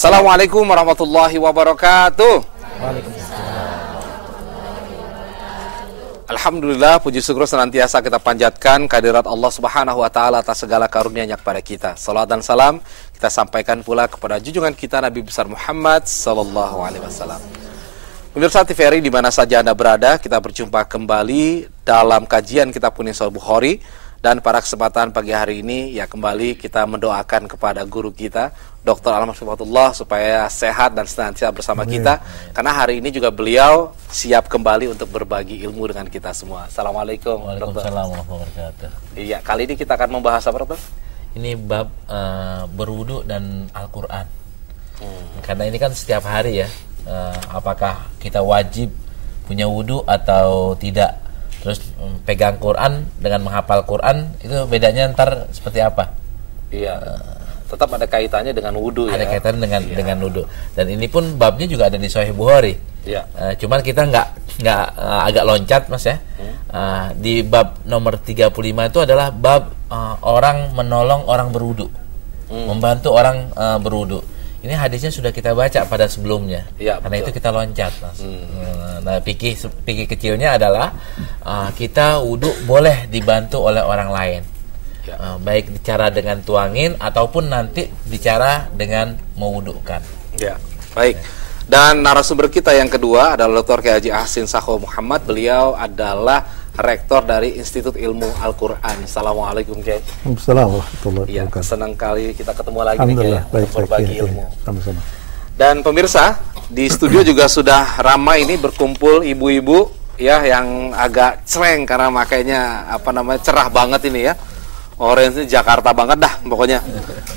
Assalamualaikum warahmatullahi wabarakatuh. Alhamdulillah, puji syukur senantiasa kita panjatkan kehadirat Allah Subhanahu wa taala atas segala karunia-Nya kepada kita. Salawat dan salam kita sampaikan pula kepada junjungan kita Nabi besar Muhammad sallallahu alaihi wasallam. Pemirsa TVRI di mana saja Anda berada, kita berjumpa kembali dalam kajian kitab kuning Sahih Bukhari. Dan pada kesempatan pagi hari ini ya kembali kita mendoakan kepada guru kita Dr. Al-Masyifatullah supaya sehat dan senantiasa bersama kita, karena hari ini juga beliau siap kembali untuk berbagi ilmu dengan kita semua. Assalamualaikum. Waalaikumsalam warahmatullahi wabarakatuh. Iya, kali ini kita akan membahas apa, Dokter? Ini bab berwudu dan Al-Quran. Karena ini kan setiap hari ya, apakah kita wajib punya wudu atau tidak. Terus pegang Quran dengan menghafal Quran, itu bedanya ntar seperti apa? Iya, tetap ada kaitannya dengan wudu ya. Ada kaitannya dengan wudu. Dan ini pun babnya juga ada di Sahih Bukhari. Iya. Cuman kita nggak agak loncat mas ya. Di bab nomor 35 itu adalah bab orang menolong orang berwudu, membantu orang berwudu. Ini hadisnya sudah kita baca pada sebelumnya, ya, karena itu kita loncat, mas. Nah, pikir kecilnya adalah kita wudhu boleh dibantu oleh orang lain, ya. Baik bicara dengan tuangin ataupun nanti bicara dengan mewudukan. Ya, baik. Dan narasumber kita yang kedua adalah Dr. Kiai Haji Ahsin Sakho Muhammad. Beliau adalah rektor dari Institut Ilmu Al-Quran. Assalamualaikum, Kiai. Assalamualaikum warahmatullahi wabarakatuh. Senang kali kita ketemu lagi nih, Kiai, untuk berbagi ilmu. Sama-sama. Dan pemirsa, di studio juga sudah ramai ini berkumpul ibu-ibu ya yang agak cereng karena makanya cerah banget ini ya. Orange Jakarta banget dah pokoknya.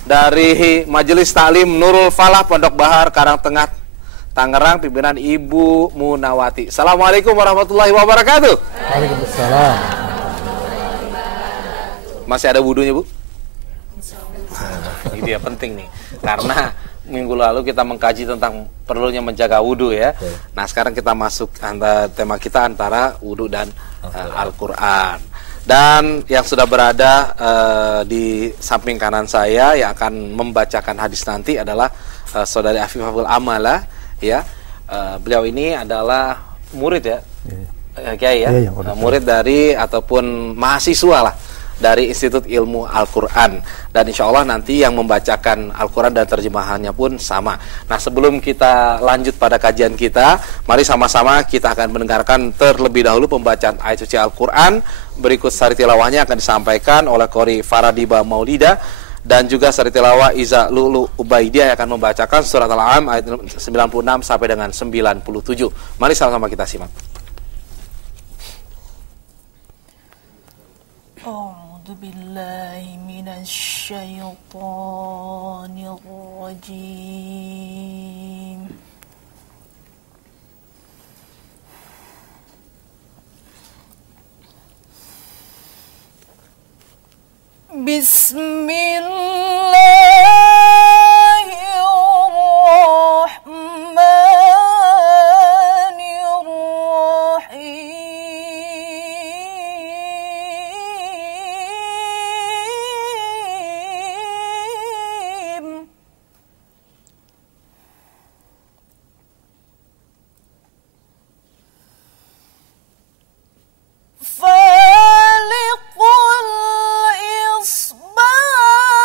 Dari Majelis Taklim Nurul Falah Pondok Bahar Karangtengah Tangerang, pimpinan Ibu Munawati. Assalamualaikum warahmatullahi wabarakatuh. Waalaikumsalam. Masih ada wudunya, Bu? Ini dia penting nih, karena minggu lalu kita mengkaji tentang perlunya menjaga wudu ya. Nah, sekarang kita masuk tema kita antara wudu dan Al-Quran. Dan yang sudah berada di samping kanan saya yang akan membacakan hadis nanti adalah Saudari Afifahul Amala. Ya, beliau ini adalah murid ya, Kiai ya, murid dari ataupun mahasiswa lah dari Institut Ilmu Al-Quran. Dan insya Allah nanti yang membacakan Al-Quran dan terjemahannya pun sama. Nah, sebelum kita lanjut pada kajian kita, mari sama-sama kita akan mendengarkan terlebih dahulu pembacaan ayat suci Al-Quran. Berikut sari tilawahnya akan disampaikan oleh Qori Faradiba Maulida, dan juga sari tilawah Iza Lulu Ubaidia yang akan membacakan surat Al-An'am ayat 96 sampai dengan 97. Mari sama-sama kita simak. A'udzu billahi minasy syaithanir rajim. Bismillahirrahmanirrahim. فالق الإصباح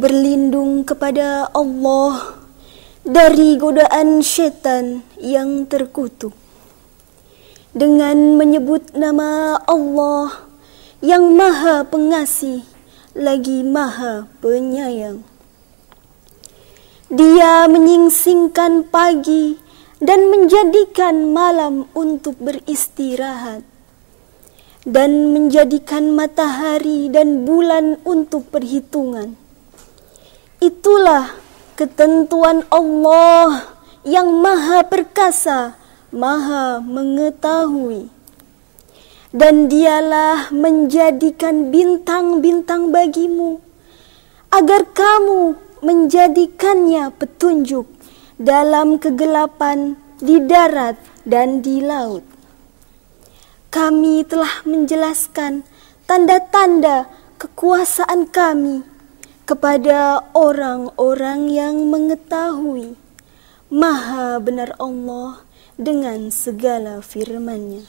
berlindung kepada Allah dari godaan syaitan yang terkutuk dengan menyebut nama Allah yang Maha Pengasih lagi Maha Penyayang. Dia menyingsingkan pagi dan menjadikan malam untuk beristirahat, dan menjadikan matahari dan bulan untuk perhitungan. Itulah ketentuan Allah yang Maha Perkasa, Maha Mengetahui. Dan Dialah menjadikan bintang-bintang bagimu, agar kamu menjadikannya petunjuk dalam kegelapan di darat dan di laut. Kami telah menjelaskan tanda-tanda kekuasaan kami kepada orang-orang yang mengetahui. Maha benar Allah dengan segala firman-Nya.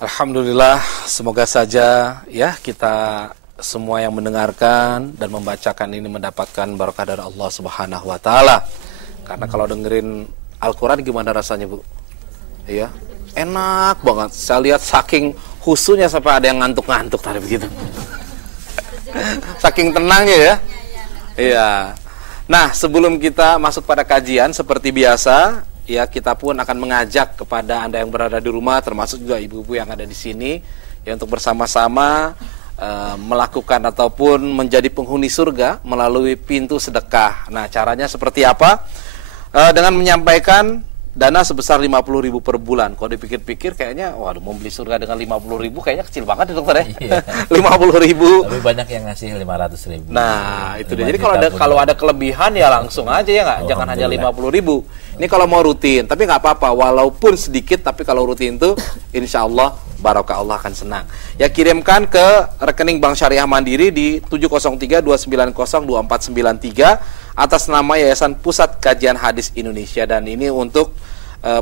Alhamdulillah, semoga saja ya kita semua yang mendengarkan dan membacakan ini mendapatkan berkah dari Allah Subhanahu wa taala. Karena kalau dengerin Al-Qur'an gimana rasanya, Bu? Iya, enak banget. Saya lihat saking khusyuknya sampai ada yang ngantuk-ngantuk tadi begitu. Saking tenangnya ya. Iya. Nah, sebelum kita masuk pada kajian seperti biasa, ya kita pun akan mengajak kepada Anda yang berada di rumah, termasuk juga ibu-ibu yang ada di sini, ya untuk bersama-sama melakukan ataupun menjadi penghuni surga melalui pintu sedekah. Nah, caranya seperti apa? Dengan menyampaikan dana sebesar 50.000 per bulan. Kalau dipikir-pikir kayaknya, waduh, mau beli surga dengan 50.000 kayaknya kecil banget ya dokter ya. Iya. 50.000. Tapi banyak yang ngasih 500.000. Nah, itu dia. Jadi kalau ada kelebihan ya langsung aja ya nggak. Jangan hanya 50.000. Ini kalau mau rutin, tapi nggak apa-apa. Walaupun sedikit, tapi kalau rutin itu, insya Allah barokah Allah akan senang. Ya, kirimkan ke rekening Bank Syariah Mandiri di 703-290-2493 atas nama Yayasan Pusat Kajian Hadis Indonesia, dan ini untuk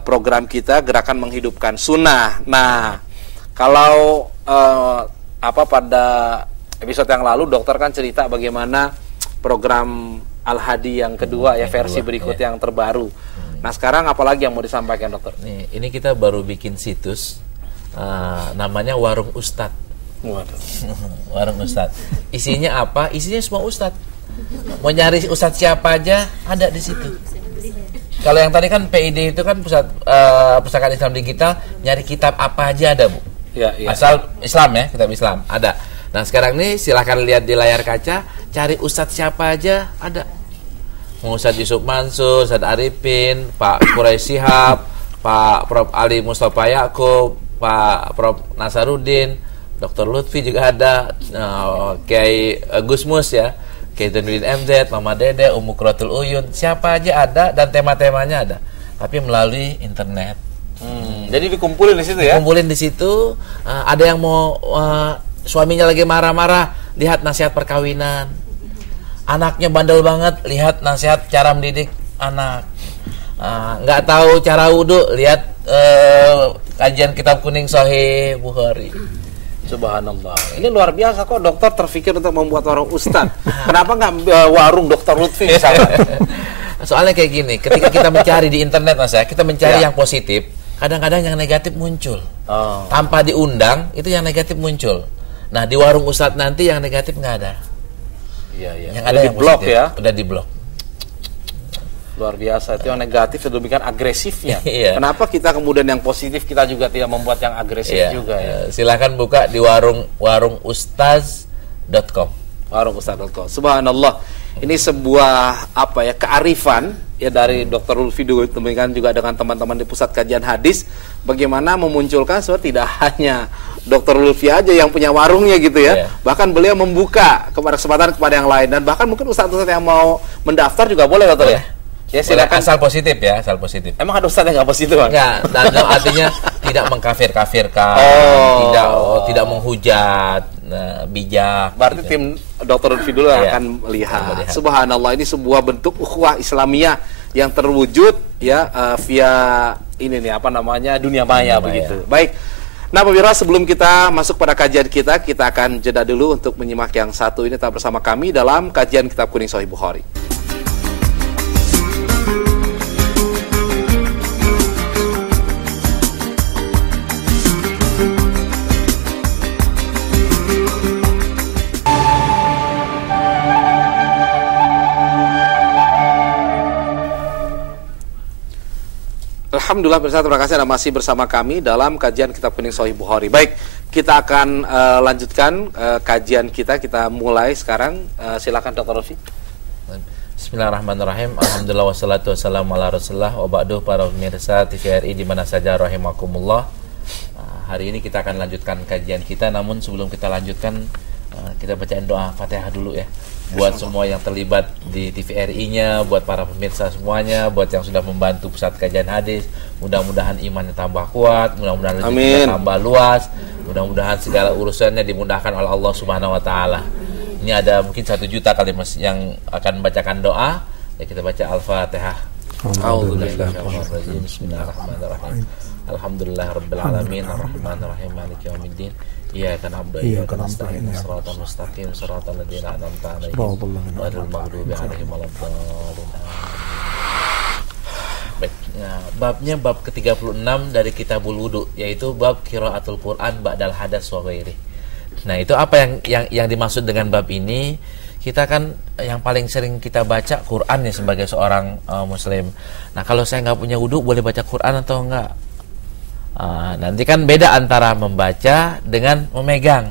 program kita Gerakan Menghidupkan Sunnah. Nah, kalau pada episode yang lalu dokter kan cerita bagaimana program Al-Hadi yang kedua ya, versi berikut yang terbaru. Nah, sekarang apalagi yang mau disampaikan dokter? Nih, ini kita baru bikin situs namanya Warung Ustadz. Waduh. Warung Ustadz. Isinya apa? Isinya semua Ustadz. Mau nyari Ustadz siapa aja ada di situ. Kalau yang tadi kan PID itu kan Pustakaan Islam Digital, nyari kitab apa aja ada, Bu. Ya, ya. Asal Islam ya, kitab Islam ada. Nah, sekarang nih silahkan lihat di layar kaca, cari Ustadz siapa aja ada. Mau Ustadz Yusuf Mansur, Ustadz Arifin, Pak Quraisy Shihab, Pak Prof Ali Mustafa Yaakob, Pak Prof Nasaruddin, Dr. Lutfi juga ada, Kiai Gusmus ya, Kiai Zainuddin MZ, Mama Dede, Ummu Quratul Uyun, siapa aja ada, dan tema-temanya ada, tapi melalui internet. Jadi dikumpulin di situ ya? Dikumpulin di situ. Ada yang mau suaminya lagi marah-marah, lihat nasihat perkawinan. Anaknya bandel banget, lihat nasihat cara mendidik anak. Nggak tahu cara wudhu, lihat kajian kitab kuning Sahih Bukhari. Subhanallah. Ini luar biasa kok dokter terpikir untuk membuat warung ustadz. Kenapa nggak warung Dokter Lutfi misalnya? Soalnya kayak gini, ketika kita mencari di internet Mas ya, kita mencari yang positif, kadang-kadang yang negatif muncul. Tanpa diundang, itu yang negatif muncul. Nah, di warung ustadz nanti yang negatif nggak ada. Iya. Yang ada yang blok ya. Udah di blok. Luar biasa, itu yang negatif sedemikian agresifnya. Iya. Kenapa kita kemudian yang positif kita juga tidak membuat yang agresif juga ya? Silakan buka di warungustaz.com. Warungustaz.com. Subhanallah. Ini sebuah kearifan ya dari Dr. Lutfi demikian juga dengan teman-teman di Pusat Kajian Hadis, bagaimana memunculkan tidak hanya Dr. Lutfi aja yang punya warungnya gitu ya. Bahkan beliau membuka kesempatan kepada yang lain, dan bahkan mungkin ustadz-ustadz yang mau mendaftar juga boleh dokter ya. Ya silakan, asal positif ya, asal positif. Emang ada ustadz yang nggak positif kan? Enggak, dan artinya tidak mengkafir-kafirkan, tidak menghujat, bijak. Berarti gitu. Tim Dr. Lutfi dulu akan melihat. Subhanallah, ini sebuah bentuk ukhuwah Islamiyah yang terwujud ya via ini nih dunia maya begitu. Baik. Nah pemirsa, sebelum kita masuk pada kajian kita akan jeda dulu untuk menyimak yang satu ini tetap bersama kami dalam kajian Kitab Kuning Sahih Bukhari. Alhamdulillah, terima kasih Anda masih bersama kami dalam kajian Kitab Kuning Sahih Bukhari. Baik, kita akan lanjutkan kajian kita mulai sekarang. Silakan Dr. Rofi. Bismillahirrahmanirrahim. Alhamdulillah wassalatu wassalamu ala Rasulillah wa ba'du, para pemirsa TVRI di mana saja rahimakumullah. Hari ini kita akan lanjutkan kajian kita, namun sebelum kita lanjutkan kita bacain doa Fatihah dulu ya. Buat semua yang terlibat di TVRI-nya, buat para pemirsa semuanya, buat yang sudah membantu pusat kajian hadis, mudah-mudahan imannya tambah kuat, mudah-mudahan rezekinya tambah luas, mudah-mudahan segala urusannya dimudahkan oleh Allah Subhanahu wa taala. Ini ada mungkin 1 juta kali Mas yang akan membacakan doa. Ya, kita baca Al-Fatihah. Bismillahirrahmanirrahim. Alhamdulillahirabbil alamin, arrahmanirrahim, maliki yaumiddin. Iyyaka na'budu wa iyyaka nasta'in, shiratal mustaqim, shiratal ladzina an'amta 'alaihim, ghairil maghdubi 'alaihim waladdallin. Baik, babnya bab ke-36 dari Kitabul Wudu, yaitu bab qiraatul Quran ba'dal hadas wa ghairi. Nah, itu apa yang dimaksud dengan bab ini? Kita kan yang paling sering kita baca Quran ya sebagai seorang muslim. Nah, kalau saya nggak punya wudu, boleh baca Quran atau enggak? Nanti kan beda antara membaca dengan memegang.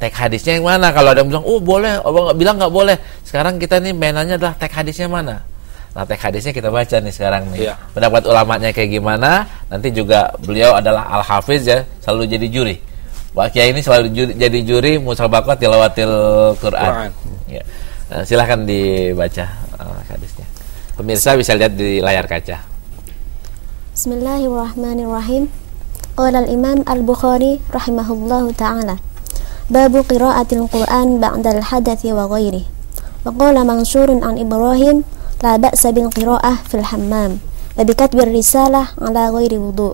Teks hadisnya yang mana? Kalau ada yang bilang, oh boleh, abang bilang nggak boleh. Sekarang kita nih mainannya adalah teks hadisnya mana? Nah, teks hadisnya kita baca nih sekarang nih. Pendapat ulamanya kayak gimana? Nanti juga beliau adalah Al-Hafiz ya, selalu jadi juri. Pak Kiai ini selalu jadi juri musabaqah tilawatil Quran. Ya. Silahkan dibaca hadisnya. Pemirsa bisa lihat di layar kaca. Bismillahirrahmanirrahim. Qala al-Imam Al-Bukhari rahimahullahu ta'ala, babu qiraatil Qur'an ba'dal hadathi wa ghairihi. Wa qala Mansurun an Ibrahim, la ba'sa bil qiraa'ah fil hammam wa bi katbir risalah ala ghairi wudu'.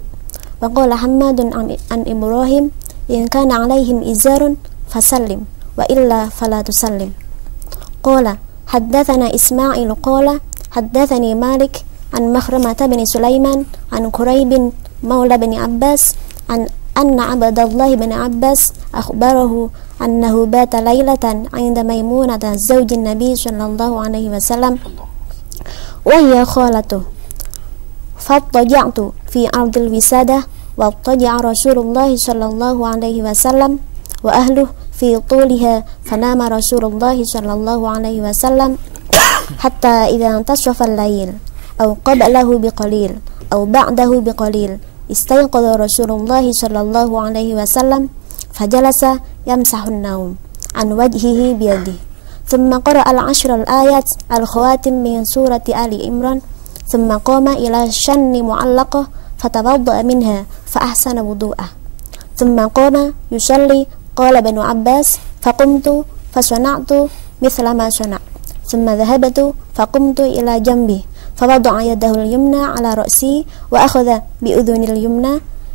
Wa qala Hammadun an Ibrahim, in kana 'alaihim izarun fasallim wa illa fala tusallim. Qala haddatsana Isma'il qala haddatsani Malik an Makhramah bin Sulaiman an Quraib bin Maula bin Abbas anna Abdullah bin Abbas akhbarahu annahu bata laylatan 'inda Maimunah zawjin Nabi sallallahu alaihi wasallam wa hiya khalatuh fattaja'tu fi ardil wisadah wa taja'a Rasulullah sallallahu alaihi wasallam wa ahluhu fi tuliha fanama Rasulullah sallallahu alaihi wasallam hatta idza intashafa al-lail أو قبله بقليل أو بعده بقليل استيقظ رسول الله صلى الله عليه وسلم فجلس يمسح النوم عن وجهه بيده ثم قرأ العشر الآيات الخواتم من سورة آل عمران ثم قام إلى شن معلقة فتوضأ منها فأحسن وضوءه ثم قام يصلي قال ابن عباس فقمت فصنعت مثل ما صنع ثم ذهبت فقمت إلى جنبه فوضع يده اليمنى على رأسي وأخذ بأذن اليمنى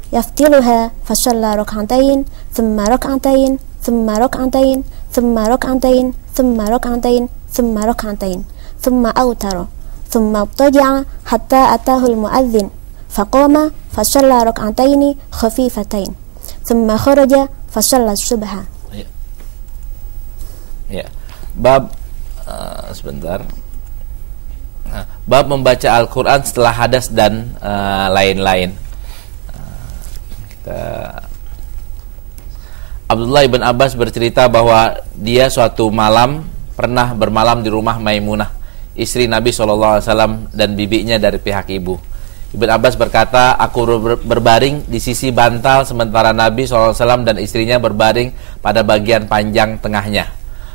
يفتلها فصلى ركعتين ثم ركعتين ثم ركعتين ثم ركعتين ثم ركعتين ثم ركعتين ثم أوتر ثم اضطجع حتى أتاه المؤذن فقام فصلى ركعتين خفيفتين ثم خرج فصلى الصبح. Ya. Bab sebentar. Bab membaca Al-Quran setelah hadas dan lain-lain. Abdullah ibn Abbas bercerita bahwa dia suatu malam pernah bermalam di rumah Maimunah, istri Nabi SAW dan bibinya dari pihak ibu. Ibn Abbas berkata, aku berbaring di sisi bantal sementara Nabi SAW dan istrinya berbaring pada bagian panjang tengahnya.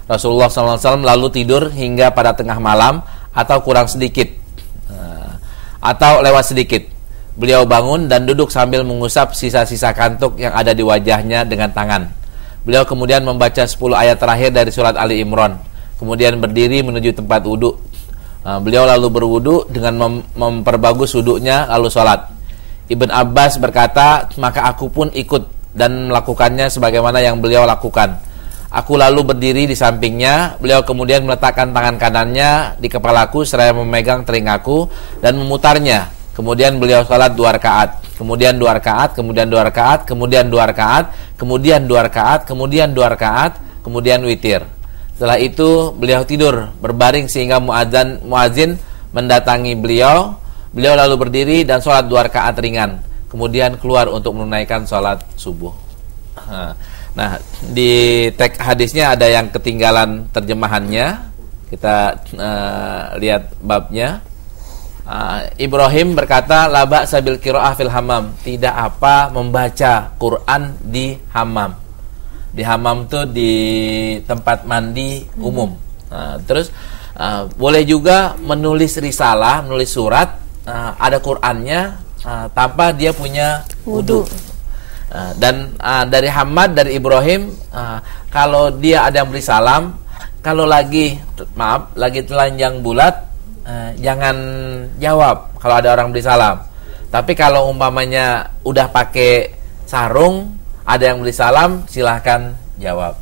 Rasulullah SAW lalu tidur hingga pada tengah malam atau kurang sedikit atau lewat sedikit. Beliau bangun dan duduk sambil mengusap sisa-sisa kantuk yang ada di wajahnya dengan tangan. Beliau kemudian membaca 10 ayat terakhir dari surat Ali Imran, kemudian berdiri menuju tempat wudhu. Beliau lalu berwudhu dengan memperbagus wudhunya lalu sholat. Ibn Abbas berkata, maka aku pun ikut dan melakukannya sebagaimana yang beliau lakukan. Aku lalu berdiri di sampingnya, beliau kemudian meletakkan tangan kanannya di kepalaku seraya memegang telingaku dan memutarnya. Kemudian beliau salat 2 rakaat, kemudian 2 rakaat, kemudian 2 rakaat, kemudian 2 rakaat, kemudian 2 rakaat, kemudian 2 rakaat, kemudian witir. Setelah itu beliau tidur berbaring sehingga muadzin mendatangi beliau. Beliau lalu berdiri dan sholat 2 rakaat ringan, kemudian keluar untuk menunaikan sholat subuh. Nah, di teks hadisnya ada yang ketinggalan terjemahannya. Kita lihat babnya. Ibrahim berkata, la ba'sa bil qira'ah fil hammam. Tidak apa membaca Quran di hammam. Di hammam tuh di tempat mandi umum. Terus boleh juga menulis risalah, menulis surat, ada Qurannya tanpa dia punya wudu. Dan dari Hamad, dari Ibrahim, kalau dia ada yang beri salam, kalau lagi telanjang bulat, jangan jawab kalau ada orang beri salam. Tapi kalau umpamanya udah pakai sarung, ada yang beri salam, silahkan jawab.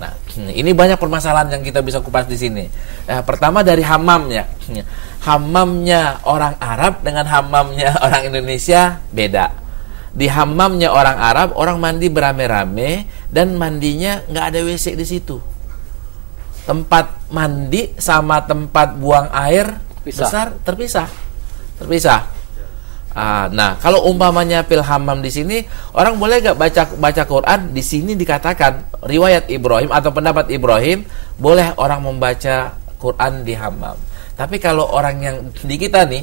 Nah, ini banyak permasalahan yang kita bisa kupas di sini. Pertama dari hammamnya. Hammamnya orang Arab dengan hammamnya orang Indonesia beda. Di hammamnya orang Arab, orang mandi beramai-ramai dan mandinya nggak ada WC di situ. Tempat mandi sama tempat buang air besar terpisah. Nah, kalau umpamanya fil hammam di sini, orang boleh nggak baca Quran? Di sini dikatakan riwayat Ibrahim atau pendapat Ibrahim, boleh orang membaca Quran di hammam. Tapi kalau orang yang di kita nih,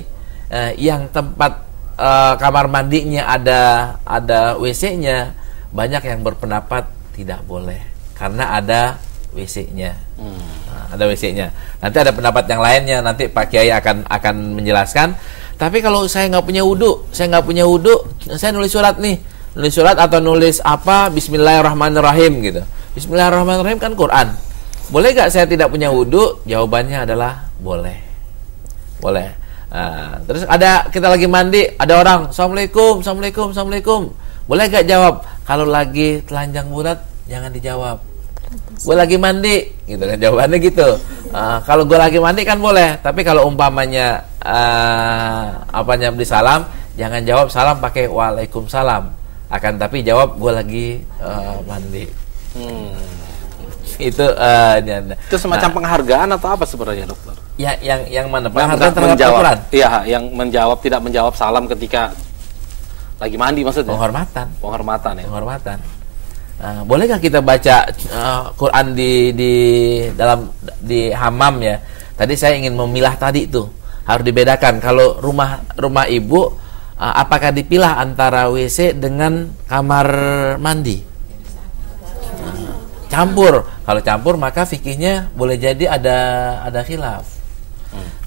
yang tempat kamar mandinya ada WC-nya, banyak yang berpendapat tidak boleh karena ada WC-nya. Ada WC-nya. Nanti ada pendapat yang lainnya, nanti Pak Kiai akan menjelaskan. Tapi kalau saya nggak punya wudu, saya nulis surat nih, atau nulis apa, Bismillahirrahmanirrahim gitu. Bismillahirrahmanirrahim kan Quran. Boleh nggak saya tidak punya wudu? Jawabannya adalah boleh. Terus kita lagi mandi, ada orang, Assalamualaikum. Boleh nggak jawab? Kalau lagi telanjang bulat, jangan dijawab. Gue lagi mandi, gitu kan jawabannya gitu. Kalau gue lagi mandi kan boleh, tapi kalau umpamanya beri salam, jangan jawab salam pakai waalaikumsalam. Akan tapi jawab gue lagi mandi. Itu semacam penghargaan atau apa sebenarnya, dokter? Ya, yang mana? Penghargaan terhadap Al-Quran? Iya, yang tidak menjawab salam ketika lagi mandi maksudnya. Penghormatan ya. Penghormatan. Bolehkah kita baca Quran di hammam ya? Tadi saya ingin memilah tadi itu. Harus dibedakan kalau rumah ibu, apakah dipilah antara WC dengan kamar mandi? Campur. Kalau campur maka fikihnya boleh jadi ada khilaf.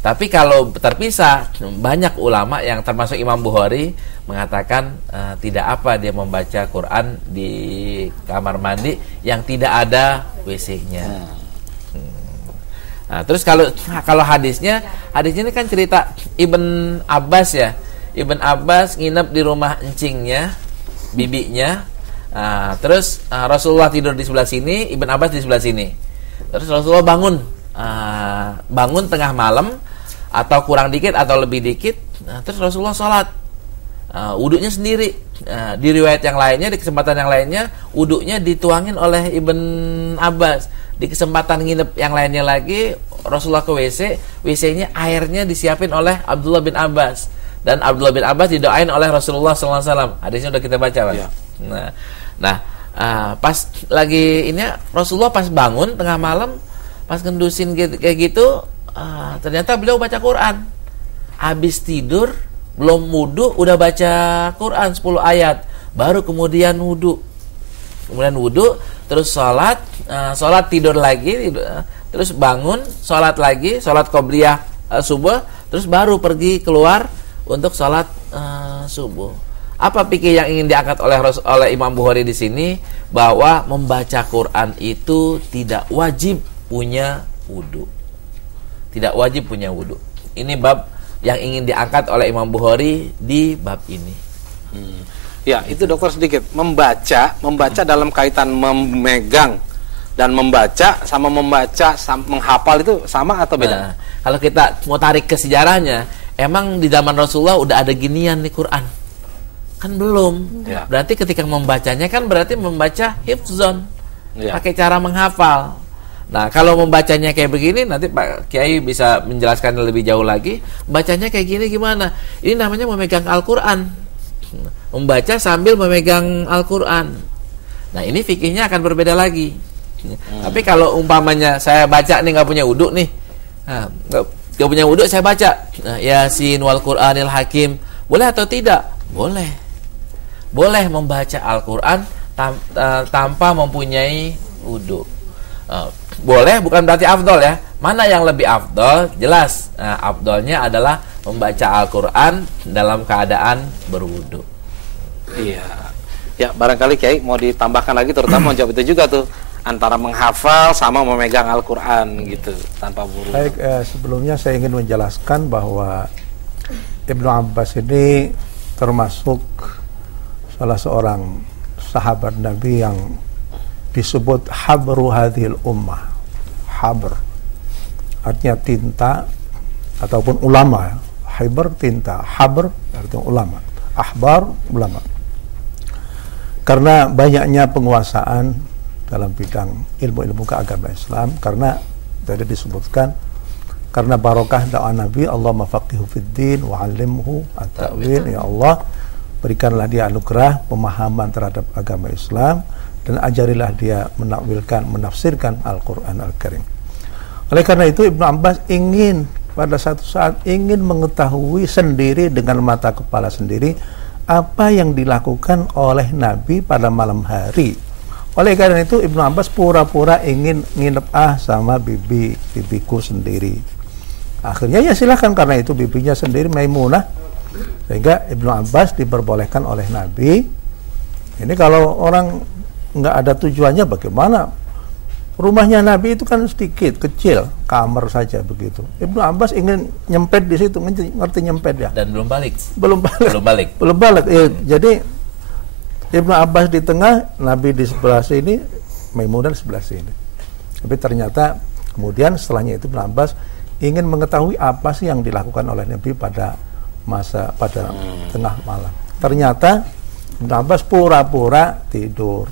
Tapi kalau terpisah, banyak ulama yang termasuk Imam Bukhari mengatakan tidak apa dia membaca Quran di kamar mandi yang tidak ada WC-nya. Nah, terus kalau hadisnya ini kan cerita Ibn Abbas ya. Ibn Abbas nginep di rumah encingnya, bibinya. Terus Rasulullah tidur di sebelah sini, Ibn Abbas di sebelah sini. Terus Rasulullah bangun tengah malam atau kurang dikit atau lebih dikit. Terus Rasulullah sholat, wudunya sendiri. Di riwayat yang lainnya, di kesempatan yang lainnya, wudunya dituangin oleh Ibn Abbas. Di kesempatan nginep yang lainnya lagi, Rasulullah ke WC-nya airnya disiapin oleh Abdullah bin Abbas. Dan Abdullah bin Abbas didoain oleh Rasulullah SAW. Hadisnya udah kita baca, Pak. Ya. Nah, pas lagi ini Rasulullah pas bangun tengah malam, pas ngendusin kayak gitu, ternyata beliau baca Quran. Habis tidur, belum wudu, udah baca Quran 10 ayat. Baru kemudian wudu. Terus sholat tidur lagi, terus bangun, sholat lagi, sholat qobliyah subuh, terus baru pergi keluar untuk sholat subuh. Apa fikih yang ingin diangkat oleh Imam Bukhari di sini? Bahwa membaca Quran itu tidak wajib punya wudu. Tidak wajib punya wudu. Ini bab yang ingin diangkat oleh Imam Bukhari di bab ini. Ya, itu dokter sedikit. Membaca dalam kaitan memegang dan membaca sama menghafal itu sama atau beda? Nah, kalau kita mau tarik ke sejarahnya, emang di zaman Rasulullah udah ada ginian di Quran? Kan belum. Ya. Berarti ketika membacanya kan berarti membaca hifzon, Ya. pakai cara menghafal. Nah, kalau membacanya kayak begini, nanti Pak Kiai bisa menjelaskan lebih jauh lagi. Bacanya kayak gini gimana? Ini namanya memegang Al-Quran. Membaca sambil memegang Al-Quran. Nah, ini fikihnya akan berbeda lagi. Tapi kalau umpamanya saya baca nih nggak punya wudhu nih, nggak punya wudhu saya baca Yasin wal Qur'anil Hakim, boleh atau tidak? Boleh. Boleh membaca Al-Quran tanpa mempunyai wudhu. Boleh bukan berarti afdol ya. Mana yang lebih afdol? Jelas. Afdolnya adalah membaca Al-Quran dalam keadaan berwudhu. Iya. Ya, barangkali Kiai mau ditambahkan lagi, terutama menjawab itu juga tuh, antara menghafal sama memegang Al-Quran gitu tanpa wudhu. Baik, sebelumnya saya ingin menjelaskan bahwa Ibnu Abbas ini termasuk salah seorang sahabat Nabi yang disebut habru hadhil ummah. Habr artinya tinta ataupun ulama. Habr tinta, habr artinya ulama, ahbar ulama. Karena banyaknya penguasaan dalam bidang ilmu-ilmu keagamaan Islam, karena tadi disebutkan karena barokah doa Nabi, Allah mafaqihu fiddin wa 'allimhu at-ta'wil, ya Allah berikanlah dia anugerah pemahaman terhadap agama Islam dan ajarilah dia menakwilkan, menafsirkan Al-Quran Al-Karim. Oleh karena itu Ibnu Abbas ingin pada satu saat ingin mengetahui sendiri dengan mata kepala sendiri apa yang dilakukan oleh Nabi pada malam hari. Oleh karena itu Ibnu Abbas pura-pura ingin nginep sama bibiku sendiri. Akhirnya ya silahkan, karena itu bibinya sendiri Maimunah, sehingga Ibnu Abbas diperbolehkan oleh Nabi. Ini kalau orang nggak ada tujuannya bagaimana? Rumahnya Nabi itu kan sedikit, kecil, kamar saja begitu. Ibnu Abbas ingin nyempet di situ, ngerti nyempet ya? Dan belum balik. Belum balik. Ya, jadi Ibnu Abbas di tengah, Nabi di sebelah sini, Maimunah di sebelah sini. Tapi ternyata kemudian setelahnya itu Ibnu Abbas ingin mengetahui apa sih yang dilakukan oleh Nabi pada tengah malam. Ternyata Ibnu Abbas pura-pura tidur.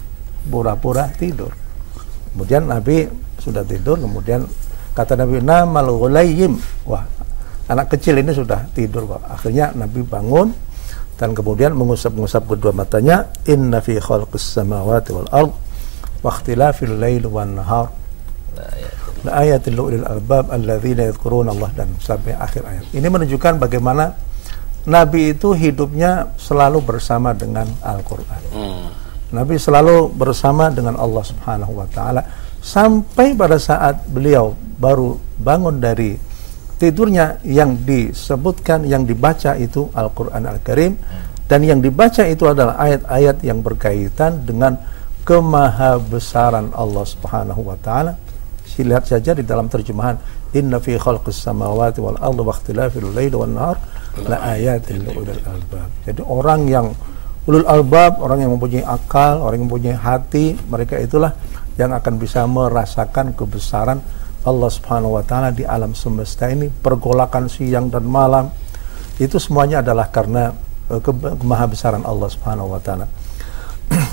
Kemudian Nabi sudah tidur, kemudian kata Nabi, namal ghulayyim. Wah, anak kecil ini sudah tidur, Pak. Akhirnya Nabi bangun dan kemudian mengusap-ngusap kedua matanya, inna fi khalqis samawati wal ard wa ikhtilafil laili wan nahar la ayatil lil albab alladzina yadhkuruna Allah, dan sampai akhir ayat. Ini menunjukkan bagaimana Nabi itu hidupnya selalu bersama dengan Al-Quran. Nabi selalu bersama dengan Allah Subhanahu wa ta'ala sampai pada saat beliau baru bangun dari tidurnya, yang disebutkan, yang dibaca itu Al-Quran Al-Karim, dan yang dibaca itu adalah ayat-ayat yang berkaitan dengan kemahabesaran Allah Subhanahu wa ta'ala. Lihat saja di dalam terjemahan, inna fi khalqis samawati wal ardi wa ikhtilafil laili wan nahar la ayatin liulil albab. Jadi orang yang ulul albab, orang yang mempunyai akal, orang yang mempunyai hati, mereka itulah yang akan bisa merasakan kebesaran Allah Subhanahu wa ta'ala di alam semesta ini. Pergolakan siang dan malam itu semuanya adalah karena kemahabesaran Allah Subhanahu wa ta'ala.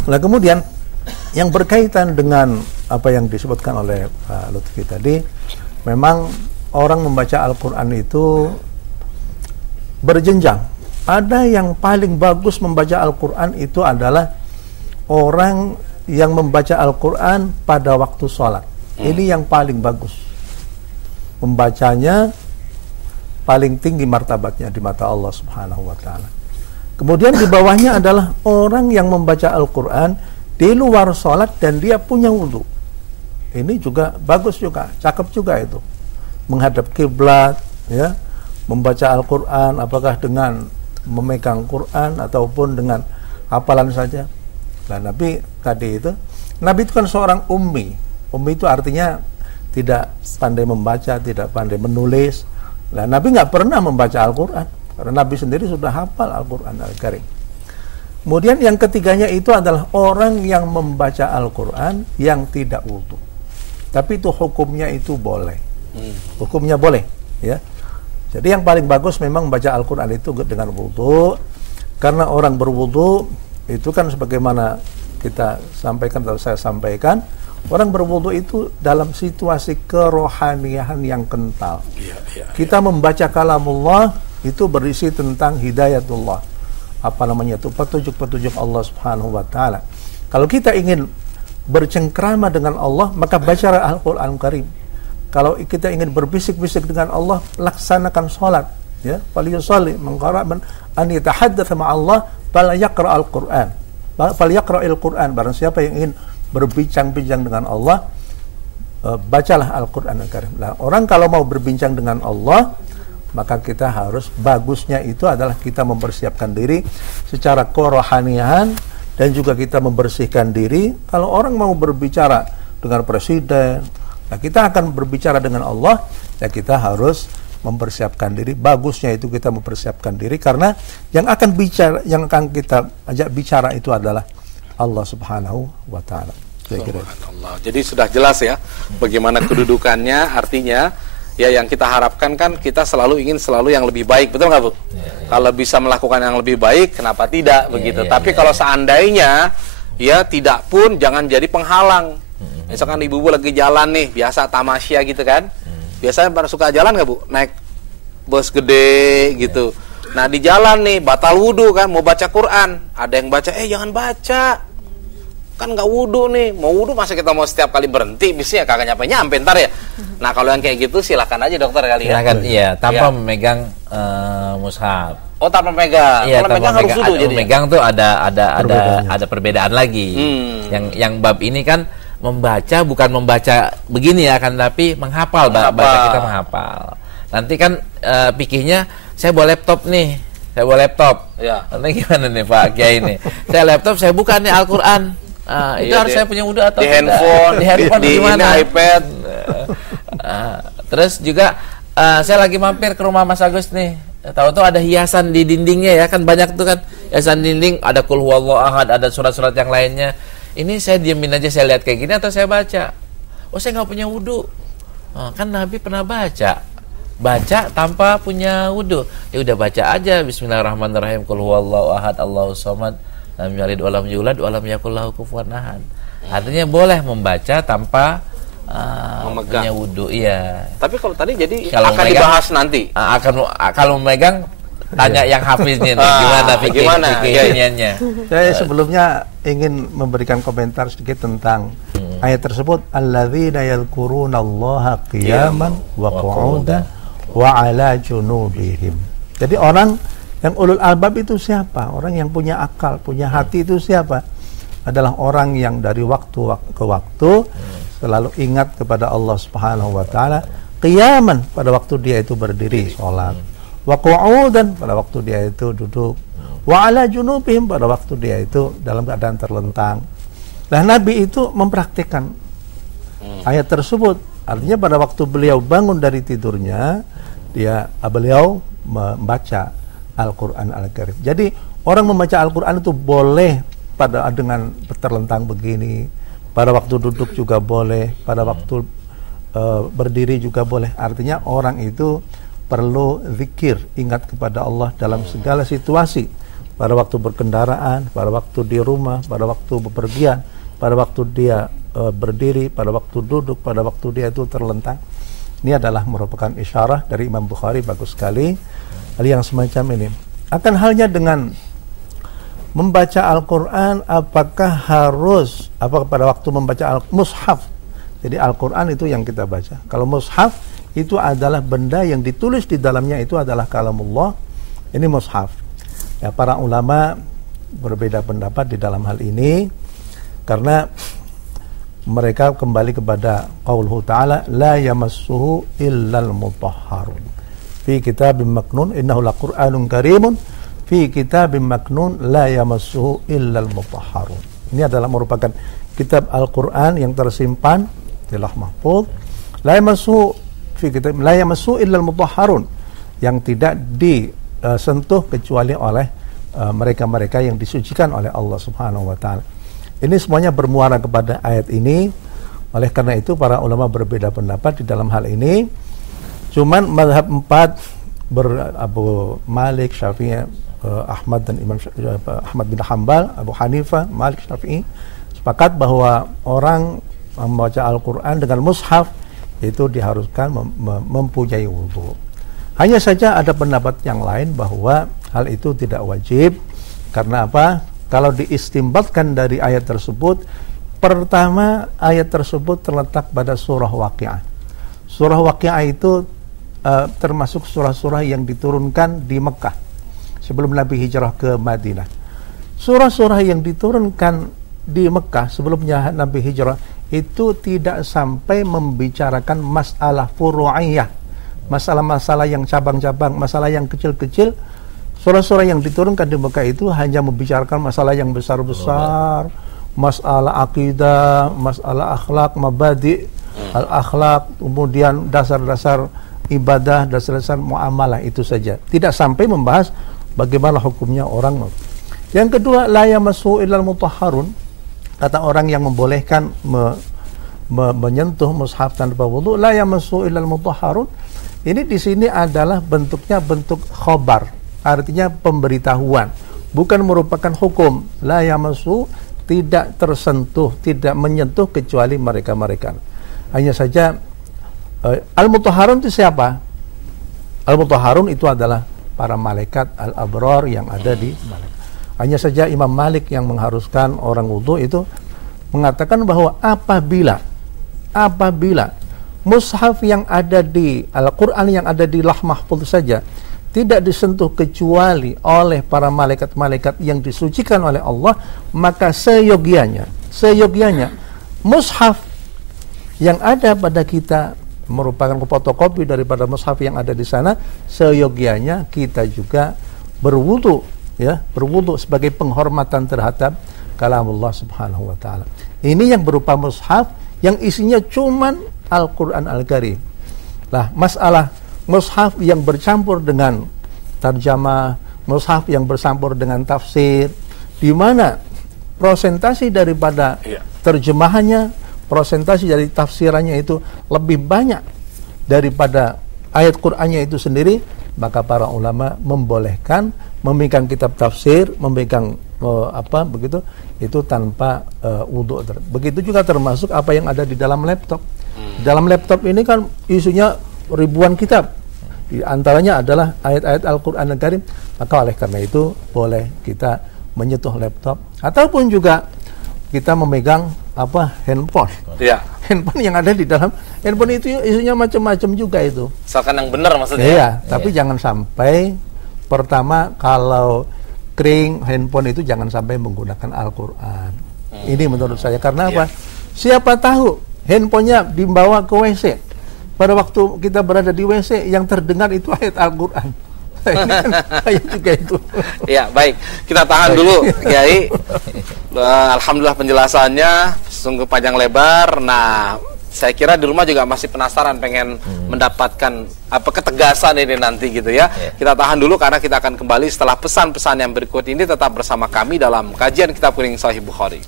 Nah, kemudian yang berkaitan dengan apa yang disebutkan oleh Pak Lutfi tadi, memang orang membaca Al-Quran itu berjenjang. Ada yang paling bagus membaca Al-Quran itu adalah orang yang membaca Al-Quran pada waktu sholat. Ini yang paling bagus. Membacanya paling tinggi martabatnya di mata Allah Subhanahu wa ta'ala. Kemudian di bawahnya adalah orang yang membaca Al-Quran di luar sholat dan dia punya wudhu. Ini juga bagus juga, cakep juga itu. Menghadap kiblat, ya, membaca Al-Quran, apakah dengan memegang Quran ataupun dengan hafalan saja. Nah, Nabi tadi itu, Nabi itu kan seorang ummi. Ummi itu artinya tidak pandai membaca, tidak pandai menulis. Nah, Nabi nggak pernah membaca Al-Quran karena Nabi sendiri sudah hafal Al-Quran Al-Karim. Kemudian yang ketiganya itu adalah orang yang membaca Al-Quran yang tidak wudu. Tapi itu hukumnya itu boleh. Hukumnya boleh, ya. Jadi yang paling bagus memang membaca Al-Quran itu dengan wudu. Karena orang berwudu itu kan sebagaimana kita sampaikan atau saya sampaikan, orang berwudu itu dalam situasi kerohanian yang kental. Kita membaca kalamullah itu berisi tentang hidayatullah. Apa namanya itu, petunjuk-petunjuk Allah Subhanahu wa taala. Kalau kita ingin bercengkrama dengan Allah, maka bacalah Al-Qur'an Karim. Kalau kita ingin berbisik-bisik dengan Allah, laksanakan salat, ya. Falyusalli man qara an yatahaddatsa ma Allah fala yaqra al-Qur'an. Falyaqra'il Qur'an. Barang siapa yang ingin berbincang-bincang dengan Allah, bacalah Al-Qur'an Al-Karim. Nah, orang kalau mau berbincang dengan Allah, maka kita harus, bagusnya itu adalah kita mempersiapkan diri secara kerohanian dan juga kita membersihkan diri. Kalau orang mau berbicara dengan presiden, nah kita akan berbicara dengan Allah, ya kita harus mempersiapkan diri. Bagusnya itu kita mempersiapkan diri karena yang akan bicara, yang akan kita ajak bicara itu adalah Allah Subhanahu wa taala. Subhanallah. Jadi sudah jelas ya bagaimana kedudukannya, artinya ya yang kita harapkan kan kita selalu ingin selalu yang lebih baik, betul nggak Bu? Kalau bisa melakukan yang lebih baik, kenapa tidak begitu? Tapi kalau seandainya ya tidak pun jangan jadi penghalang. Misalkan ibu-ibu lagi jalan nih, biasa tamasya gitu kan? Biasanya pada suka jalan nggak Bu? Naik bus gede gitu. Nah di jalan nih batal wudu kan, mau baca Quran, ada yang baca, jangan baca. Kan nggak wudu nih, mau wudu masa kita mau setiap kali berhenti, biasanya kagak nyampe ntar ya. Nah kalau yang kayak gitu silakan aja dokter kali ya. Silakan, iya, tanpa memegang mushaf. Oh tanpa megang. Iya, kalau megang harus wudu jadi. Megang tuh ada perbedaan lagi. Yang bab ini kan membaca bukan membaca begini ya kan, tapi menghafal. Baca kita menghafal. Nanti kan pikirnya saya bawa laptop nih. Saya bawa laptop. Ya. Nanti gimana nih Pak Kiai ini? Saya laptop, saya buka nih Al-Qur'an. Itu harus saya punya wudu atau di handphone, di gimana? iPad. Terus juga saya lagi mampir ke rumah Mas Agus nih. Tahu-tahu ada hiasan di dindingnya ya kan, banyak tuh kan hiasan dinding, ada qul huwallahu ahad, ada surat-surat yang lainnya. Ini saya diemin aja, saya lihat kayak gini atau saya baca? Oh saya nggak punya wudu. Kan Nabi pernah baca tanpa punya wudu. Ya udah baca aja Bismillahirrahmanirrahim, qul huwallahu ahad, Allahus samad, lam yalid walam yulad walam yakul lahu kufuwan ahad. Artinya boleh membaca tanpa punya wudu, iya. Tapi kalau tadi jadi kalau akan dibahas nanti. Kalau memegang tanya yang hafiznya nih, gimana fikihnya. Saya sebelumnya ingin memberikan komentar sedikit tentang ayat tersebut, alladzina yadhkurunallaha qiyaman wa qu'udan wa 'ala junubihim. Jadi orang yang ulul albab itu siapa? Orang yang punya akal, punya hati itu siapa? Adalah orang yang dari waktu ke waktu selalu ingat kepada Allah Subhanahu wa taala, qiyaman pada waktu dia itu berdiri salat, wa qu'udan pada waktu dia itu duduk, wa 'ala junubihim pada waktu dia itu dalam keadaan terlentang. Nah, Nabi itu mempraktikkan ayat tersebut. Artinya pada waktu beliau bangun dari tidurnya, beliau membaca Al-Quran Al-Karim. Jadi orang membaca Al-Quran itu boleh dengan terlentang begini, pada waktu duduk juga boleh, pada waktu berdiri juga boleh. Artinya orang itu perlu zikir, ingat kepada Allah dalam segala situasi, pada waktu berkendaraan, pada waktu di rumah, pada waktu bepergian, pada waktu dia berdiri, pada waktu duduk, pada waktu dia itu terlentang. Ini adalah merupakan isyarah dari Imam Bukhari, bagus sekali. Hal yang semacam ini. Akan halnya dengan membaca Al-Quran, apakah pada waktu membaca mushaf. Jadi Al-Quran itu yang kita baca. Kalau mushaf itu adalah benda yang ditulis di dalamnya itu adalah kalamullah. Ini mushaf. Ya, para ulama berbeda pendapat di dalam hal ini karena mereka kembali kepada qauluhu ta'ala, la yamassuhu illal mutahharun fi kitabim maknun innahu laqur'anun karimun fi kitabim maknun la yamassuhu illal mutahharun. Ini adalah merupakan kitab Al-Qur'an yang tersimpan di Lauh Mahfuz, la yamassuhu fi kitab la yamassuhu illal mutahharun, yang tidak disentuh kecuali oleh mereka-mereka yang disucikan oleh Allah Subhanahu wa taala. Ini semuanya bermuara kepada ayat ini. Oleh karena itu para ulama berbeda pendapat di dalam hal ini. Cuman mazhab 4 Abu Malik, Syafi'i, Ahmad dan Ahmad bin Hanbal, Abu Hanifah, Malik, Syafi'i sepakat bahwa orang membaca Al-Qur'an dengan mushaf itu diharuskan mempunyai wudu. Hanya saja ada pendapat yang lain bahwa hal itu tidak wajib. Karena apa? Kalau diistimbatkan dari ayat tersebut, pertama ayat tersebut terletak pada surah Waqiah. Surah Waqiah itu termasuk surah-surah yang diturunkan di Mekah sebelum Nabi hijrah ke Madinah. Surah-surah yang diturunkan di Mekah sebelumnya Nabi hijrah itu tidak sampai membicarakan masalah furu'iyah, masalah-masalah yang cabang-cabang, masalah yang kecil-kecil. Surah-surah yang diturunkan di Mekah itu hanya membicarakan masalah yang besar-besar, masalah akidah, masalah akhlak, mabadi al-akhlak, kemudian dasar-dasar ibadah, dasar-dasar muamalah, itu saja. Tidak sampai membahas bagaimana hukumnya orang. Yang kedua, la yamassu illal mutahharun. Kata orang yang membolehkan menyentuh mushaf tanpa wudu, la yamassu illal mutahharun. Ini di sini adalah bentuknya bentuk khobar, artinya pemberitahuan, bukan merupakan hukum. La yamassu, tidak tersentuh, tidak menyentuh kecuali mereka-mereka. Hanya saja al-mutahharun itu siapa? Al-mutahharun itu adalah para malaikat al-abrar yang ada di malaikat. Hanya saja Imam Malik yang mengharuskan orang wudu itu mengatakan bahwa apabila mushaf yang ada di Al-Quran yang ada di Lauh Mahfuz saja tidak disentuh kecuali oleh para malaikat-malaikat yang disucikan oleh Allah, maka seyogianya mushaf yang ada pada kita merupakan fotokopi daripada mushaf yang ada di sana. Seyogianya kita juga berwudu, ya, berwudu sebagai penghormatan terhadap kalamullah Subhanahu wa taala. Ini yang berupa mushaf yang isinya cuman Al-Qur'an Al-Karim. Lah, masalah mushaf yang bercampur dengan tarjamah, mushaf yang bercampur dengan tafsir, di mana prosentasi daripada terjemahannya, prosentasi dari tafsirannya itu lebih banyak daripada ayat Qur'annya itu sendiri, maka para ulama membolehkan memegang kitab tafsir, memegang itu tanpa wudu. Begitu juga termasuk apa yang ada di dalam laptop. Di dalam laptop ini kan isunya ribuan kitab. Di antaranya adalah ayat-ayat Al-Qur'an Al-Karim. Maka oleh karena itu boleh kita menyentuh laptop ataupun juga kita memegang handphone. Ya. Handphone yang ada di dalam handphone itu isunya macam-macam juga itu. Misalkan yang benar maksudnya. Iya, tapi jangan sampai pertama kalau kering handphone itu jangan sampai menggunakan Al-Qur'an. Ini menurut saya karena apa? Siapa tahu handphonenya dibawa ke WC. Pada waktu kita berada di WC yang terdengar itu ayat Al-Qur'an. Ini kan ayat juga itu. Ya, baik. Kita tahan dulu, Kiai. Alhamdulillah penjelasannya sungguh panjang lebar. Nah, saya kira di rumah juga masih penasaran pengen mendapatkan apa ketegasan ini nanti gitu ya. Kita tahan dulu karena kita akan kembali setelah pesan-pesan yang berikut ini. Tetap bersama kami dalam kajian Kitab Kuning Sahih Bukhari.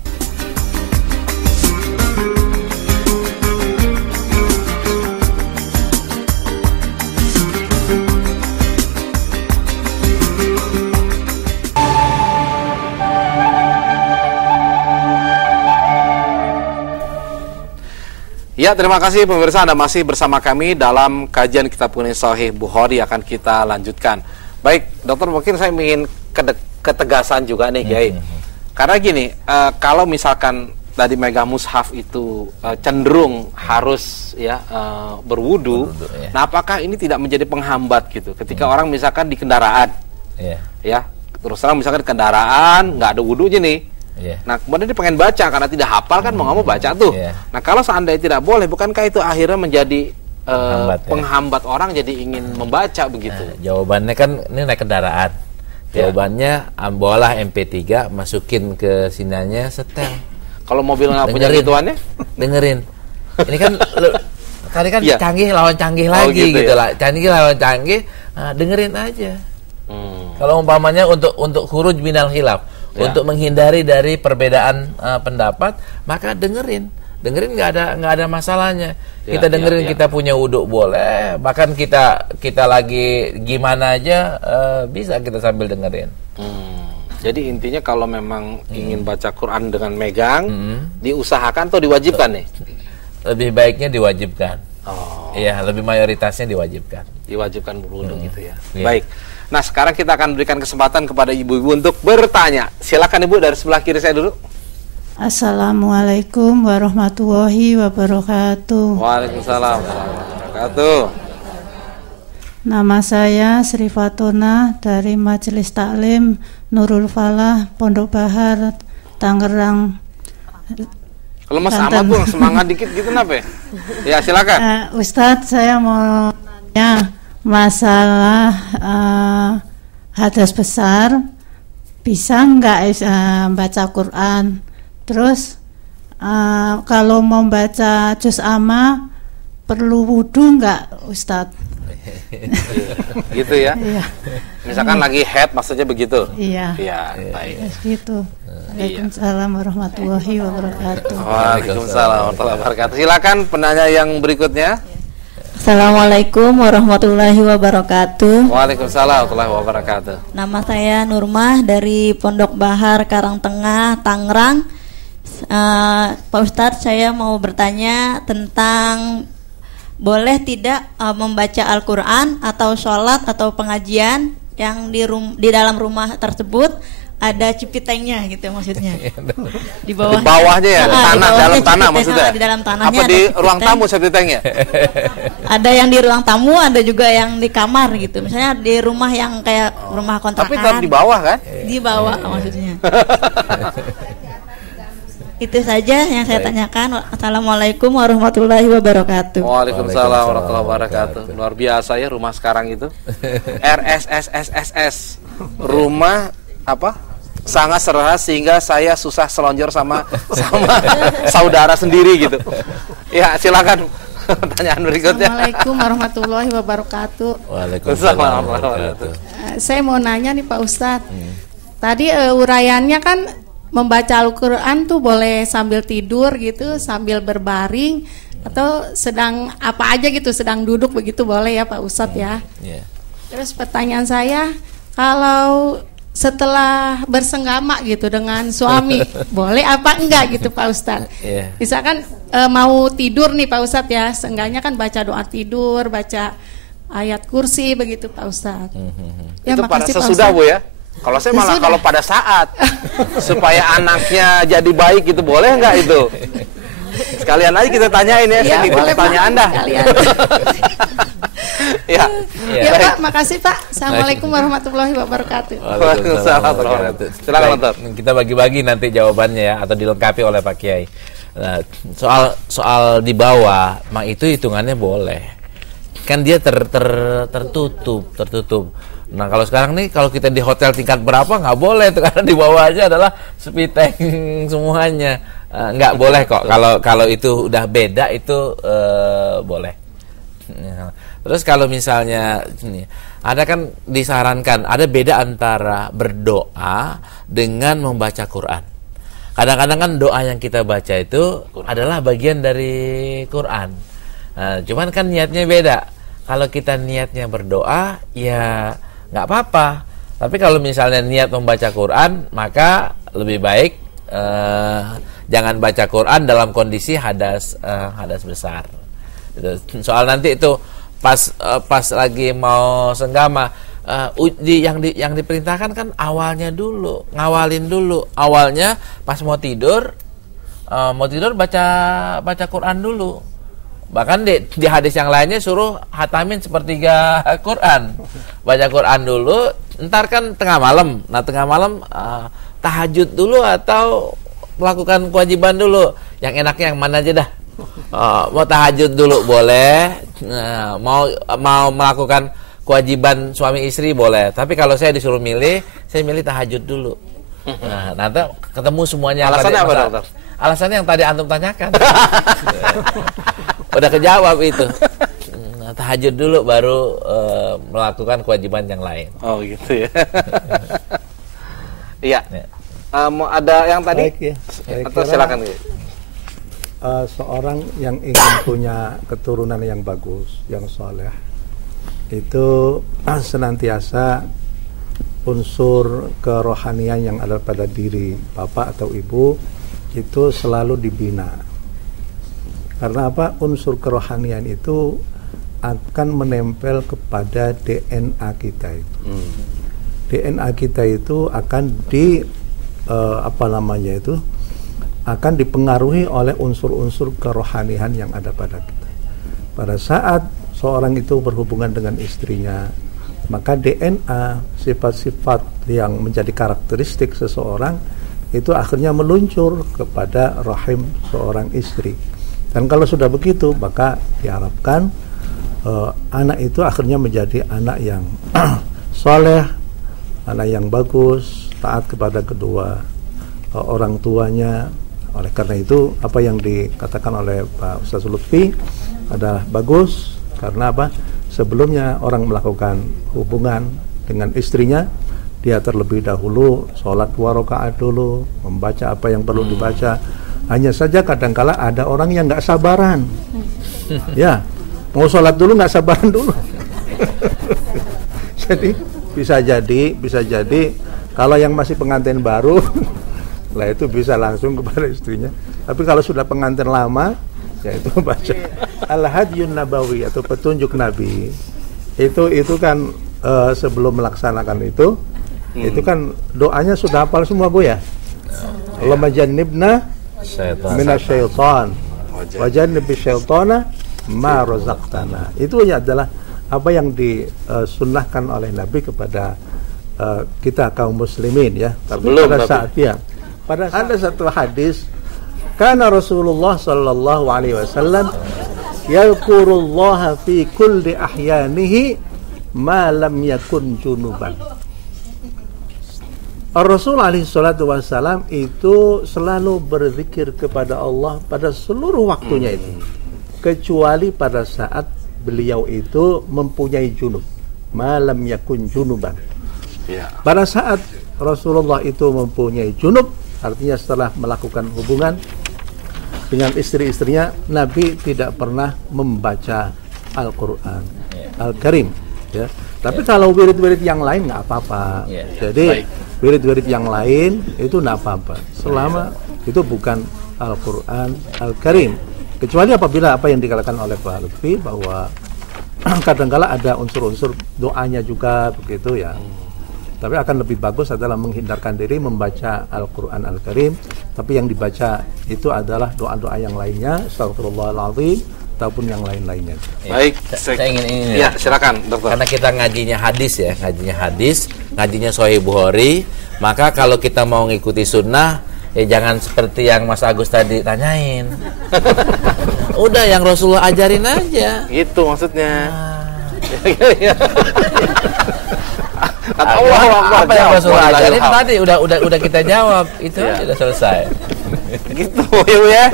Ya, terima kasih pemirsa, Anda masih bersama kami dalam kajian Kitab Kuning Sahih Bukhari. Akan kita lanjutkan. Baik, dokter, mungkin saya ingin ketegasan juga nih, Kiai. Karena gini, kalau misalkan tadi megang mushaf itu cenderung harus berwudu, nah apakah ini tidak menjadi penghambat gitu? Ketika orang misalkan di kendaraan, ya, terus terang misalkan di kendaraan nggak ada wudunya nih. Nah, kemudian dia pengen baca karena tidak hafal kan, mau nggak mau baca tuh. Nah, kalau seandainya tidak boleh, bukankah itu akhirnya menjadi penghambat orang jadi ingin membaca begitu? Nah, jawabannya kan ini naik kendaraan. Jawabannya bawalah MP3, masukin ke sinanya, setel. Kalau mobil nggak punya gituannya? Dengerin. Ini kan tadi kan canggih lawan canggih lagi gitu lah. Canggih lawan canggih, dengerin aja. Kalau umpamanya untuk khuruj minal khilaf, untuk menghindari dari perbedaan pendapat, maka dengerin nggak ada masalahnya. Kita dengerin, kita punya wudhu boleh, bahkan kita lagi gimana aja bisa kita sambil dengerin. Jadi intinya kalau memang ingin baca Quran dengan megang, diusahakan atau diwajibkan nih? Lebih baiknya diwajibkan. Oh. Iya, lebih mayoritasnya diwajibkan. Diwajibkan berwudu gitu ya. Iya. Baik. Nah, sekarang kita akan berikan kesempatan kepada ibu-ibu untuk bertanya. Silakan Ibu dari sebelah kiri saya dulu. Assalamualaikum warahmatullahi wabarakatuh. Waalaikumsalam warahmatullahi wabarakatuh. Nama saya Sri Fatuna dari Majelis Taklim Nurul Falah, Pondok Bahar, Tangerang. Kalau Mas Ahmad tuh semangat dikit gitu kenapa ya? Ya silakan. Ustadz, saya mau nanya masalah hadas besar, bisa nggak baca Quran? Terus kalau mau baca juz amma perlu wudhu nggak, Ustadz? Gitu ya? Iya. Misalkan lagi head maksudnya begitu? Iya. Iya, baik. Gitu. Waalaikumsalam warahmatullahi wabarakatuh. Waalaikumsalam warahmatullahi wabarakatuh. Silakan penanya yang berikutnya. Assalamualaikum warahmatullahi wabarakatuh. Waalaikumsalam warahmatullahi wabarakatuh. Nama saya Nurmah dari Pondok Bahar, Karangtengah, Tangerang. Pak Ustadz, saya mau bertanya tentang boleh tidak membaca Al-Quran atau sholat atau pengajian yang di dalam rumah tersebut ada cipitengnya gitu maksudnya. Di bawahnya ya, tanah, dalam tanah maksudnya. Di dalam tanahnya. Apa di ruang tamu cipitengnya? Ada yang di ruang tamu, ada juga yang di kamar gitu. Misalnya di rumah yang kayak rumah kontrakan. Tapi tetap di bawah kan? Di bawah maksudnya. Itu saja yang saya tanyakan. Assalamualaikum warahmatullahi wabarakatuh. Waalaikumsalam warahmatullahi wabarakatuh. Luar biasa ya rumah sekarang itu. RSSSSS. Rumah apa? Sangat sederhana sehingga saya susah selonjor sama saudara sendiri gitu. Ya, silakan pertanyaan berikutnya. Assalamualaikum warahmatullahi wabarakatuh. Waalaikumsalam warahmatullahi wabarakatuh. Saya mau nanya nih Pak Ustadz. Tadi uraiannya kan membaca Al-Quran tuh boleh sambil tidur gitu, sambil berbaring, atau sedang apa aja gitu, sedang duduk begitu boleh ya Pak Ustadz ya. Terus pertanyaan saya, kalau setelah bersenggama gitu dengan suami, boleh apa enggak gitu Pak Ustadz? Misalkan mau tidur nih Pak Ustadz ya, seenggaknya kan baca doa tidur, baca ayat kursi begitu Pak Ustadz. Ya, itu pada sesudah Bu ya. Kalau saya malah kalau pada saat supaya anaknya jadi baik gitu, boleh nggak itu? Sekalian aja kita tanyain ya, saya boleh tanya Anda. Ya Pak, makasih Pak. Assalamualaikum warahmatullahi wabarakatuh. Waalaikumsalam warahmatullahi wabarakatuh. Silakan Dokter. Kita bagi-bagi nanti jawabannya ya, atau dilengkapi oleh Pak Kiai. Nah, soal di bawah, mak itu hitungannya boleh. Kan dia tertutup. Nah kalau sekarang nih, kalau kita di hotel tingkat berapa nggak boleh tuh, karena di bawah aja adalah sepiteng semuanya. Nggak boleh kok. Kalau itu udah beda itu boleh. Terus kalau misalnya ada kan disarankan, ada beda antara berdoa dengan membaca Quran. Kadang-kadang kan doa yang kita baca itu adalah bagian dari Quran. Nah, cuman kan niatnya beda. Kalau kita niatnya berdoa, ya nggak apa-apa. Tapi kalau misalnya niat membaca Quran, maka lebih baik jangan baca Quran dalam kondisi hadas besar. Soal nanti itu pas lagi mau senggama, yang diperintahkan kan awalnya dulu, ngawalin dulu. Awalnya pas mau tidur baca Quran dulu. Bahkan di hadis yang lainnya suruh hatamin sepertiga Quran. Baca Quran dulu, ntar kan tengah malam. Nah tengah malam tahajud dulu atau melakukan kewajiban dulu. Yang enaknya yang mana aja dah. Mau tahajud dulu boleh, mau melakukan kewajiban suami istri boleh. Tapi kalau saya disuruh milih, saya milih tahajud dulu. Nah nanti ketemu semuanya. Alasannya apa Dokter? Alasannya yang tadi antum tanyakan. Udah kejawab itu. tahajud dulu baru melakukan kewajiban yang lain. Oh gitu ya. Iya. Mau ada yang tadi? Baik, ya. Saya Atau kira, silakan. seorang yang ingin punya keturunan yang bagus, yang soleh, itu senantiasa unsur kerohanian yang ada pada diri bapak atau ibu itu selalu dibina. Karena apa? Unsur kerohanian itu akan menempel kepada DNA kita itu. DNA kita itu akan akan dipengaruhi oleh unsur-unsur kerohanian yang ada pada kita. Pada saat seorang itu berhubungan dengan istrinya, maka DNA, sifat-sifat yang menjadi karakteristik seseorang itu akhirnya meluncur kepada rahim seorang istri. Dan kalau sudah begitu, maka diharapkan anak itu akhirnya menjadi anak yang soleh, anak yang bagus, taat kepada kedua orang tuanya. Oleh karena itu, apa yang dikatakan oleh Pak Ustaz Lutfi adalah bagus. Karena apa? Sebelumnya orang melakukan hubungan dengan istrinya, dia terlebih dahulu sholat 2 rakaat dulu, membaca apa yang perlu dibaca. Hanya saja kadangkala ada orang yang nggak sabaran, ya mau sholat dulu nggak sabaran dulu. Jadi bisa jadi kalau yang masih pengantin baru, lah itu bisa langsung kepada istrinya. Tapi kalau sudah pengantin lama, yaitu baca Al-Hadiyun Nabawi atau petunjuk Nabi. Itu kan sebelum melaksanakan itu kan doanya sudah hafal semua, Bu ya. Allahumma jannibna minasyaitan wa jannibis syaitana ma razaqtana. Itu adalah apa yang disunnahkan oleh Nabi kepada kita kaum muslimin ya. Tapi pada saat ada satu hadis, karena Rasulullah sallallahu alaihi wasallam yadhkurullaha fi kulli ahyanihi ma lam yakun junuban. Rasul alaihi salatu wasallam itu selalu berzikir kepada Allah pada seluruh waktunya itu, kecuali pada saat beliau itu mempunyai junub, ma lam yakun junuban. Pada saat Rasulullah itu mempunyai junub, artinya setelah melakukan hubungan dengan istri-istrinya, Nabi tidak pernah membaca Al-Quran Al-Karim ya. Tapi kalau wirid-wirid yang lain nggak apa-apa. Jadi wirid-wirid yang lain itu nggak apa-apa selama itu bukan Al-Quran Al-Karim, kecuali apabila apa yang dikatakan oleh Pak Lutfi bahwa kadang-kala ada unsur-unsur doanya juga begitu ya. Tapi akan lebih bagus adalah menghindarkan diri membaca Al-Quran Al-Karim, tapi yang dibaca itu adalah doa-doa yang lainnya, astagfirullahaladzim, ataupun yang lain-lainnya. Baik, saya ingin ini. Ya, silakan, Dokter. Karena kita ngajinya hadis, ngajinya Sahih Bukhari, maka kalau kita mau ngikuti sunnah, ya jangan seperti yang Mas Agus tadi tanyain. Udah yang Rasulullah ajarin aja. Gitu maksudnya. Apa yang Rasulullah ajarin tadi udah kita jawab, itu sudah selesai. Gitu ya.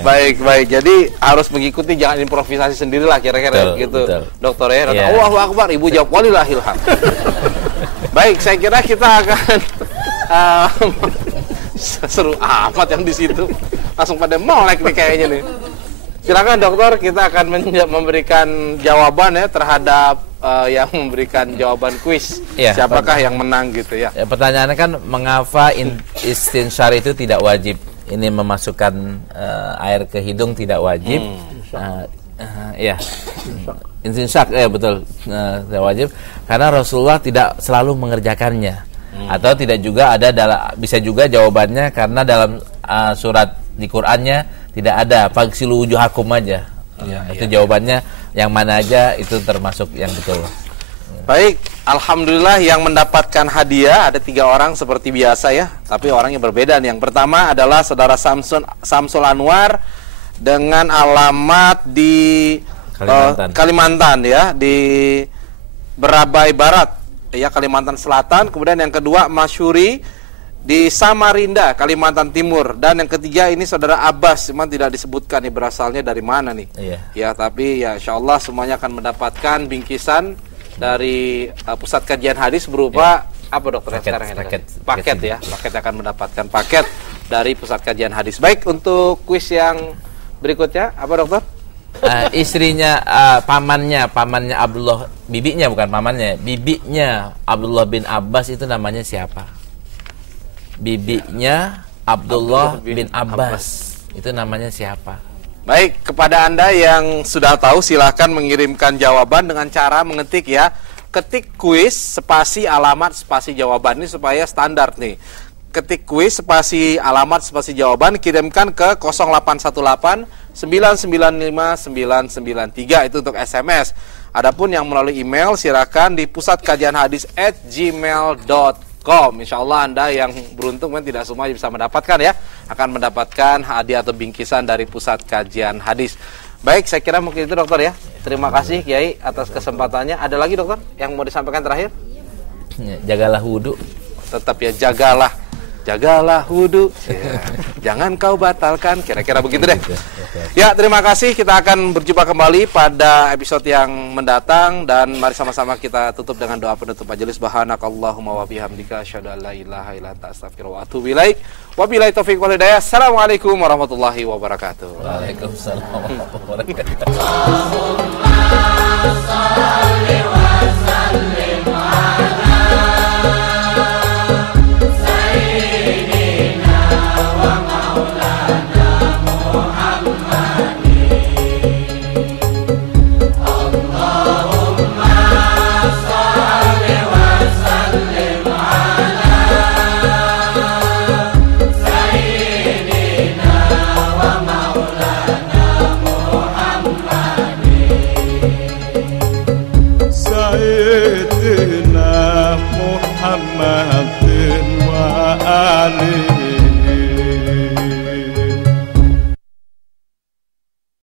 Baik. Jadi harus mengikuti, jangan improvisasi sendirilah kira-kira gitu. Betul. Dokter ya. Allahu Akbar, Ibu jawab walillahil hamd. Baik, saya kira kita akan seru amat yang di situ. Langsung pada molek nih kayaknya nih. Silakan Dokter, kita akan memberikan jawaban ya terhadap yang memberikan jawaban kuis. Siapakah yang menang gitu ya. Pertanyaannya kan mengapa istinsyar itu tidak wajib? Ini memasukkan air ke hidung tidak wajib. Istinsyaq betul, tidak wajib karena Rasulullah tidak selalu mengerjakannya. Atau tidak juga ada bisa juga jawabannya karena dalam surat di Qur'annya tidak ada, fagsilu wujuhakum aja. Itu jawabannya, yang mana aja itu termasuk yang betul. Baik, alhamdulillah yang mendapatkan hadiah ada 3 orang seperti biasa ya, tapi orangnya berbeda. Yang pertama adalah saudara Samsul Anwar dengan alamat di Kalimantan ya, di Berabai Barat ya, Kalimantan Selatan. Kemudian yang kedua Masyuri di Samarinda, Kalimantan Timur. Dan yang ketiga ini saudara Abbas, cuman tidak disebutkan nih berasalnya dari mana nih. Ya, tapi ya insya Allah semuanya akan mendapatkan bingkisan dari pusat kajian hadis berupa apa dokter sekarang paket ya. Paket akan mendapatkan paket dari pusat kajian hadis. Baik, untuk kuis yang berikutnya apa dokter? Istrinya, pamannya Abdullah, bibinya bukan pamannya, bibinya Abdullah bin Abbas itu namanya siapa? Bibinya Abdullah bin Abbas itu namanya siapa? Baik, kepada Anda yang sudah tahu silahkan mengirimkan jawaban dengan cara mengetik ya. Ketik kuis spasi alamat spasi jawaban, ini supaya standar nih. Ketik kuis spasi alamat spasi jawaban, kirimkan ke 0818 995 993 itu untuk SMS. Adapun yang melalui email silakan di pusatkajianhadis@gmail.com. Insyaallah Anda yang beruntung kan tidak semua bisa mendapatkan ya, akan mendapatkan hadiah atau bingkisan dari pusat kajian hadis. Baik, saya kira mungkin itu dokter ya. Terima kasih Kiai atas kesempatannya. Ada lagi dokter yang mau disampaikan terakhir? Jagalah wudhu. Tetap ya, jagalah wudhu ya. Jangan kau batalkan, kira-kira begitu deh. Ya, terima kasih. Kita akan berjumpa kembali pada episode yang mendatang. Dan mari sama-sama kita tutup dengan doa penutup majelis. Subhanakallahumma wa bihamdika asyhadu an la ilaha illa anta astaghfiruka wa atubu ilaik. Wabillahi taufiq wal hidayah. Assalamualaikum warahmatullahi wabarakatuh. Waalaikumsalam warahmatullahi wabarakatuh. Muhammadin wa alihi